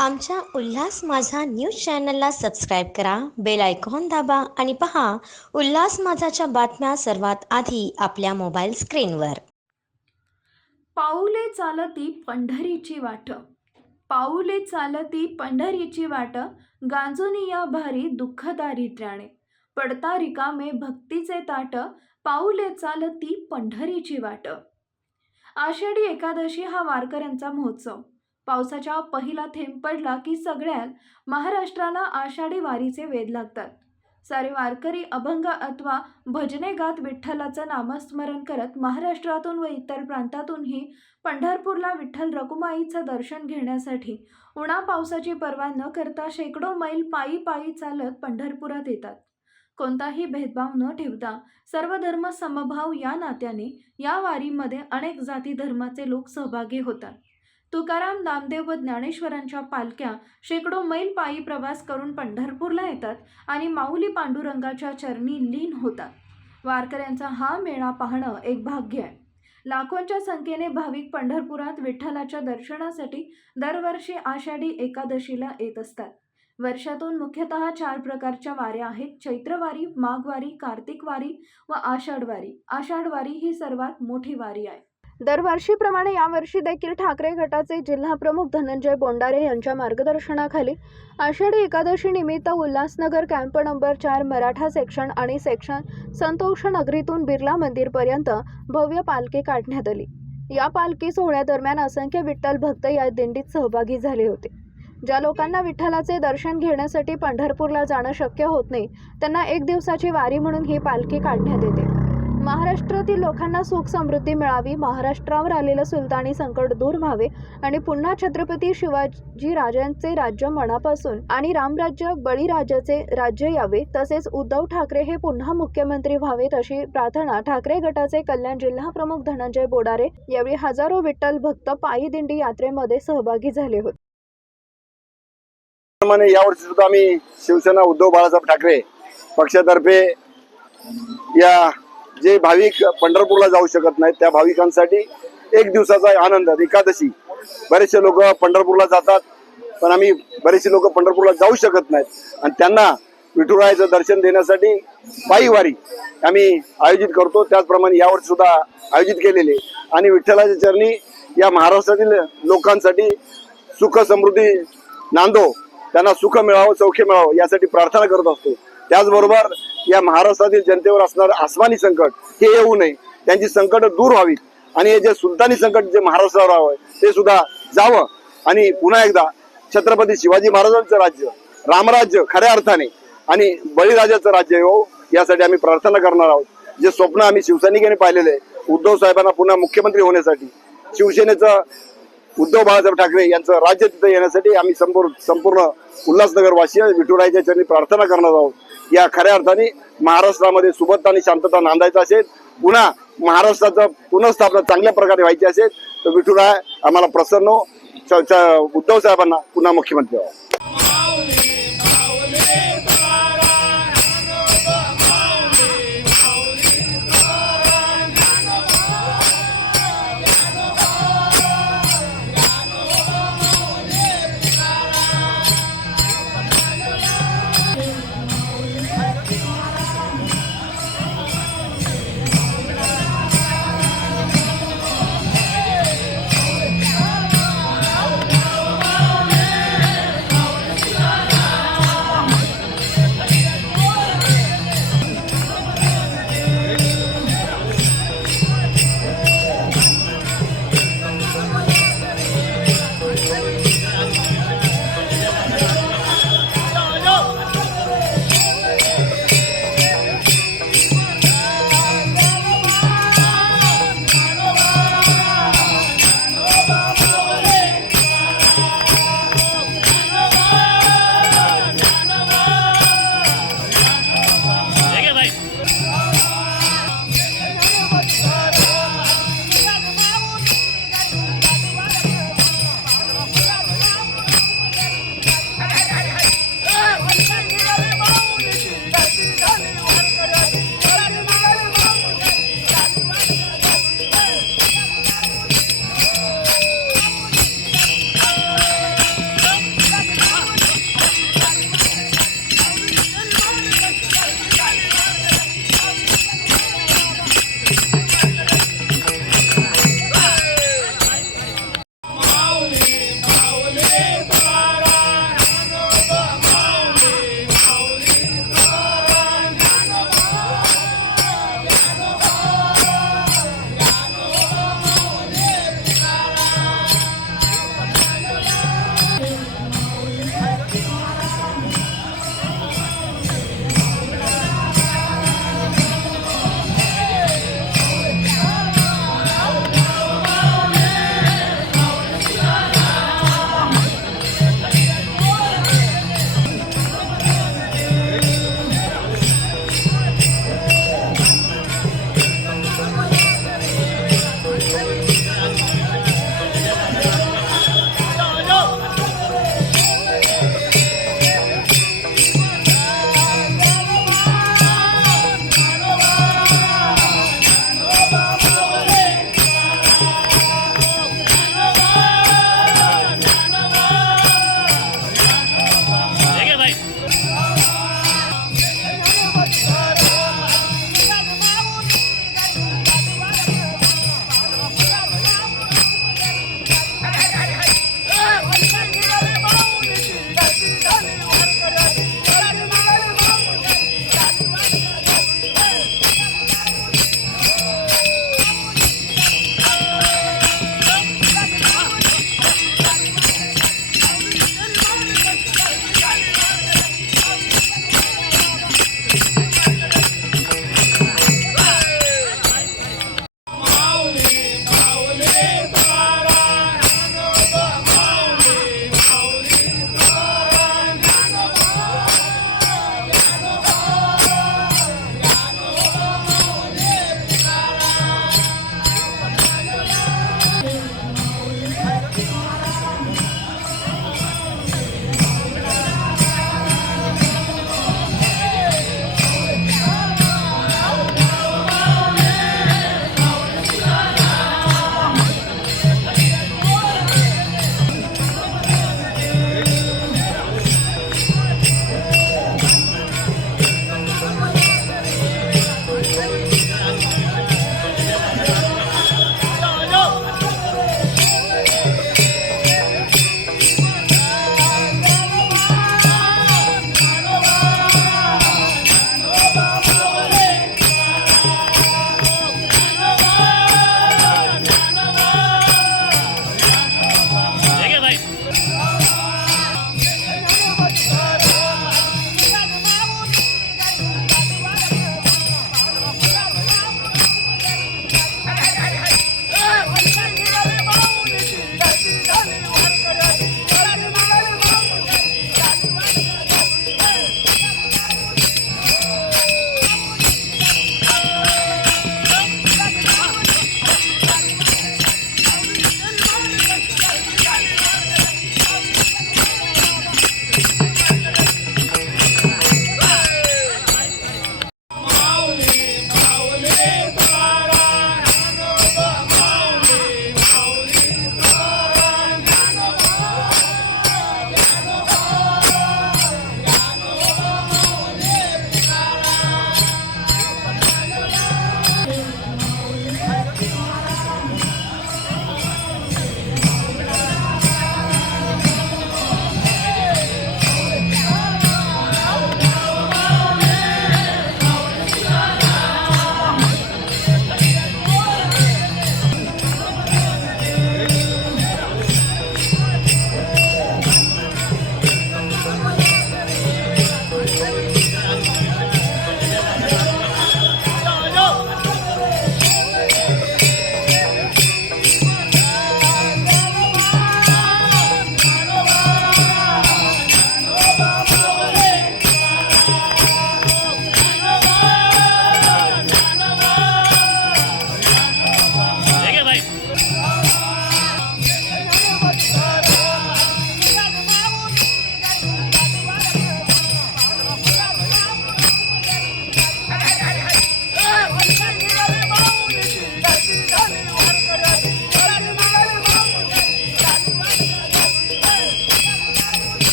आमच्या उल्हास माझा न्यूज चॅनलला सबस्क्राईब करा, बेल आयकॉन दाबा आणि पहा उल्हास माझाच्या बातम्या सर्वात आधी आपल्या मोबाईल स्क्रीनवर. पाऊले चालती पंढरीची वाट, पाऊले चालती पंढरीची वाट, गांजोनी या भारी दुःख दारिद्र्याने, पडता रिकामे भक्तीचे ताट, पाऊले चालती पंढरीची वाट. आषाढी एकादशी हा वारकऱ्यांचा महोत्सव. पावसाचा पहिला थेंब पडला की सगळ्यात महाराष्ट्राला आषाढी वारीचे वेध लागतात. सारे वारकरी अभंग अथवा भजने गात विठ्ठलाचं नामस्मरण करत महाराष्ट्रातून व इतर प्रांतातूनही पंढरपूरला विठ्ठल रखुमाईचं दर्शन घेण्यासाठी उन्हा पावसाची पर्वा न करता शेकडो मैल पायी पायी चालत पंढरपुरात येतात. कोणताही भेदभाव न ठेवता सर्व धर्म समभाव या नात्याने या वारीमध्ये अनेक जाती धर्माचे लोक सहभागी होतात. तुकाराम, नामदेव व ज्ञानेश्वरांच्या पालख्या शेकडो मैल पायी प्रवास करून पंढरपूरला येतात आणि माऊली पांडुरंगाच्या चरणी लीन होतात. वारकऱ्यांचा हा मेळा पाहणं एक भाग्य आहे. लाखोंच्या संख्येने भाविक पंढरपुरात विठ्ठलाच्या दर्शनासाठी दरवर्षी आषाढी एकादशीला येत असतात. वर्षातून मुख्यतः 4 प्रकारच्या वाऱ्या आहेत: चैत्रवारी, माघवारी, कार्तिक वारी व आषाढ वारी. आषाढ वारी ही सर्वात मोठी वारी आहे. दरवर्षीप्रमाणे यावर्षी देखील ठाकरे गटाचे जिल्हा प्रमुख धनंजय बोंडारे यांच्या मार्गदर्शनाखाली आषाढी एकादशी निमित्त Ulhasnagar camp number 4 Maratha section आणि सेक्शन संतोष नगरीतून बिर्ला मंदिरपर्यंत भव्य पालखी काढण्यात आली. या पालखी सोहळ्यादरम्यान असंख्य विठ्ठल भक्त या दिंडीत सहभागी झाले होते. ज्या लोकांना विठ्ठलाचे दर्शन घेण्यासाठी पंढरपूरला जाणं शक्य होत नाही त्यांना एक दिवसाची वारी म्हणून ही पालखी काढण्यात येते. महाराष्ट्रातील लोकांना सुख समृद्धी मिळावी, महाराष्ट्रावर आलेलं सुलतानी संकट दूर व्हावे आणि पुन्हा छत्रपती शिवाजी राजांचे राज्य मनापासून आणि रामराज्य बळीराजाचे राज्य यावे, तसेच उद्धव ठाकरे हे पुन्हा मुख्यमंत्री व्हावेत अशी प्रार्थना ठाकरे गटाचे कल्याण जिल्हा प्रमुख धनंजय बोडारे यावेळी हजारो विठ्ठल भक्त पायी दिंडी यात्रेमध्ये सहभागी झाले होते. यावर्षी सुद्धा आम्ही शिवसेना उद्धव बाळासाहेब ठाकरे पक्षातर्फे या जे भाविक पंढरपूरला जाऊ शकत नाहीत त्या भाविकांसाठी एक दिवसाचा आनंद एकादशी. बरेचसे लोक पंढरपूरला जातात पण बरेचसे लोक पंढरपूरला जाऊ शकत नाहीत आणि त्यांना विठुरायाचं दर्शन देण्यासाठी पायी वारी आम्ही आयोजित करतो. त्याचप्रमाणे यावर्षी सुद्धा आयोजित केलेले आणि विठ्ठलाच्या चरणी या महाराष्ट्रातील लोकांसाठी सुख समृद्धी नांदो, त्यांना सुख मिळावं, सौख्य मिळावं यासाठी प्रार्थना करत असतो. त्याचबरोबर या महाराष्ट्रातील जनतेवर असणारं आसमानी संकट हे येऊ नये, त्यांची संकट दूर व्हावीत आणि हे जे सुलतानी संकट जे महाराष्ट्रावर आहे ते सुद्धा जावं आणि पुन्हा एकदा छत्रपती शिवाजी महाराजांचं राज्य, रामराज्य खऱ्या अर्थाने आणि बळीराजाचं राज्य येवो यासाठी आम्ही प्रार्थना करणार आहोत. जे स्वप्न आम्ही शिवसैनिकांनी पाहिलेलं आहे उद्धव साहेबांना पुन्हा मुख्यमंत्री होण्यासाठी, शिवसेनेचं उद्धव बाळासाहेब ठाकरे यांचं राज्य तिथे येण्यासाठी आम्ही संपूर्ण उल्हासनगर वासी विठुरायाच्या चरणी प्रार्थना करणार आहोत. या खऱ्या अर्थाने महाराष्ट्रामध्ये सुबत्ता आणि शांतता नांदायचं असेल, पुन्हा महाराष्ट्राचं पुनर्स्थापना चांगल्या प्रकारे व्हायची असेल तर विठुराय आम्हाला प्रसन्न हो, उद्धव साहेबांना पुन्हा मुख्यमंत्री व्हावं.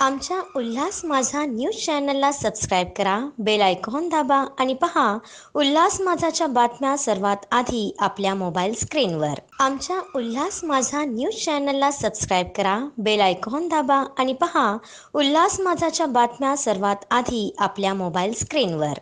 आमच्या उल्हास माझा न्यूज चॅनलला सबस्क्राईब करा, बेल आयकॉन दाबा आणि पहा उल्हास माझाच्या बातम्या सर्वात आधी आपल्या मोबाईल स्क्रीनवर. आमच्या उल्हास माझा न्यूज चॅनलला सबस्क्राईब करा, बेल आयकॉन दाबा आणि पहा उल्हास माझाच्या बातम्या सर्वात आधी आपल्या मोबाईल स्क्रीनवर.